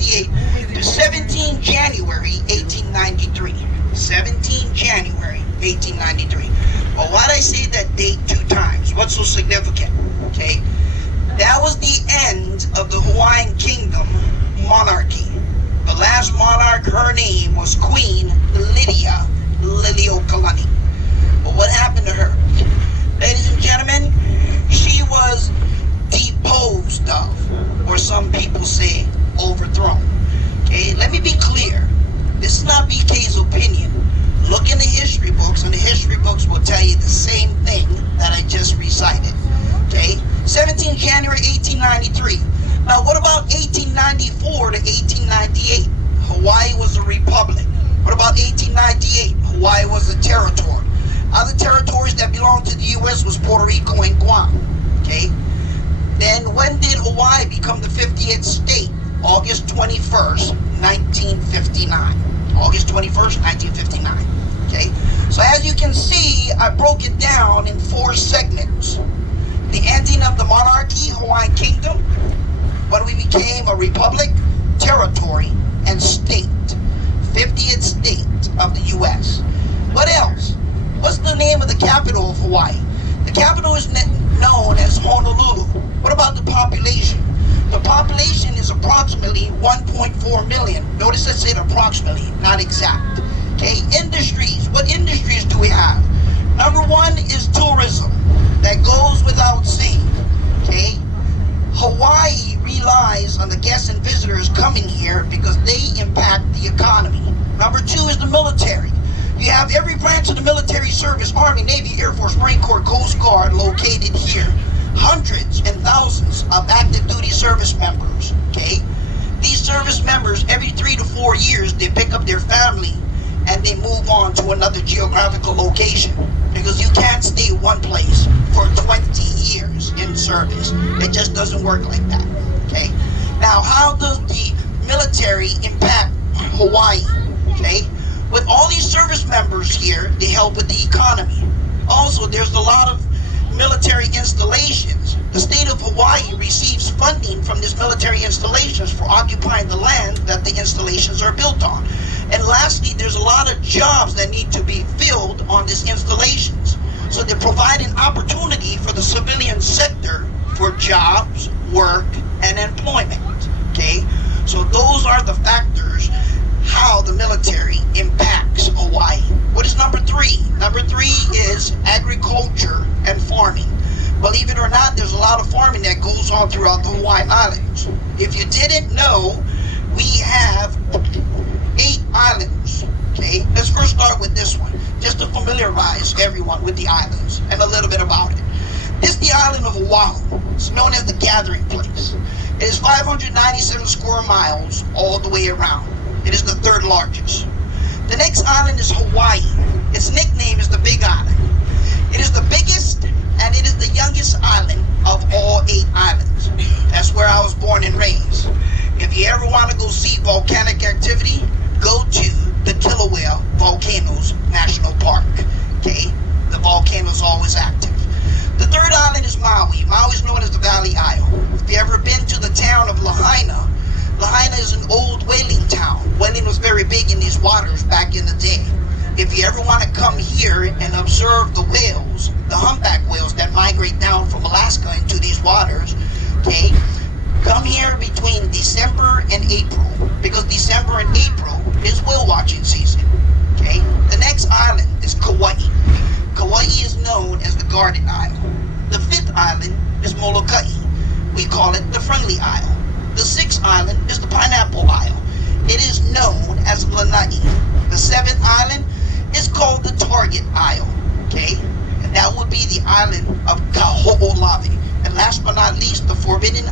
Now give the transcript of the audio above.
1898 to 17 January 1893. 17 January 1893. Well, why'd I say that date 2 times? What's so significant? Okay, that was the end of the Hawaiian Kingdom monarchy. The last monarch, her name was Queen Lydia Liliuokalani. But what happened to her? Ladies and gentlemen, she was deposed of, or some people say overthrown. Okay, let me be clear. This is not BK's opinion. Look in the history books, and the history books will tell you the same thing that I just recited. Okay, 17 January 1893. Now, what about 1894 to 1898? Hawaii was a republic. What about 1898? Hawaii was a territory. Other territories that belonged to the U.S. was Puerto Rico and Guam. Okay. Then when did Hawaii become the 50th state? August 21st, 1959. August 21st, 1959. Okay. So as you can see, I broke it down in 4 segments. The ending of the monarchy, Hawaiian Kingdom, when we became a republic, territory, and state. 50th state of the U.S. What else? What's the name of the capital of Hawaii? The capital is known as Honolulu. What about the population? The population is approximately 1.4 million. Notice I said approximately, not exact. Okay, industries. What industries do we have? Number 1 is tourism. That goes without saying. Okay, Hawaii relies on the guests and visitors coming here because they impact the economy. Number 2 is the military. You have every branch of the military service, Army, Navy, Air Force, Marine Corps, Coast Guard located here. Hundreds and thousands of active duty service members, okay? These service members, every 3 to 4 years, they pick up their family and they move on to another geographical location because you can't stay one place for 20 years in service. It just doesn't work like that, okay? Now, how does the military impact Hawaii, okay? With all these service members here, they help with the economy. Also, there's a lot of military installations. The state of Hawaii receives funding from these military installations for occupying the land that the installations are built on. And lastly, there's a lot of jobs that need to be filled on these installations. So they provide an opportunity for the civilian sector for jobs, work, and employment. Okay? So those are the factors how the military impacts Hawaii. What is number 3? Number 3 is agriculture and farming. Believe it or not, there's a lot of farming that goes on throughout the Hawaiian Islands. If you didn't know, we have 8 islands. Okay, let's first start with this one, just to familiarize everyone with the islands and a little bit about it. This is the island of Oahu. It's known as the gathering place. It is 597 square miles all the way around. It is the 3rd largest. The next island is Hawaii. Its nickname is the Big Island. It is the biggest and it is the youngest island of all 8 islands. That's where I was born and raised. If you ever want to go see volcanic activity, go to the Kilauea Volcanoes National Park. Okay? The volcano is always active. The 3rd island is Maui. Maui is known as the Valley Isle. If you ever been to the town of Lahaina, Lahaina is an old whaling town. Whaling was very big in these waters back in the day. If you ever want to come here and observe the whales, the humpback whales that migrate down from Alaska into these waters, okay, come here between December and April, because December and April is whale watching season. Okay, the next island is Kauai. Kauai is known as the Garden Isle. The 5th island is Molokai. We call it the Friendly Isle. The 6th island is the Pineapple Isle. It is known as Lanai. The 7th island is called the Target Isle. Okay, and that would be the island of Kaho'olawe. And last but not least, the Forbidden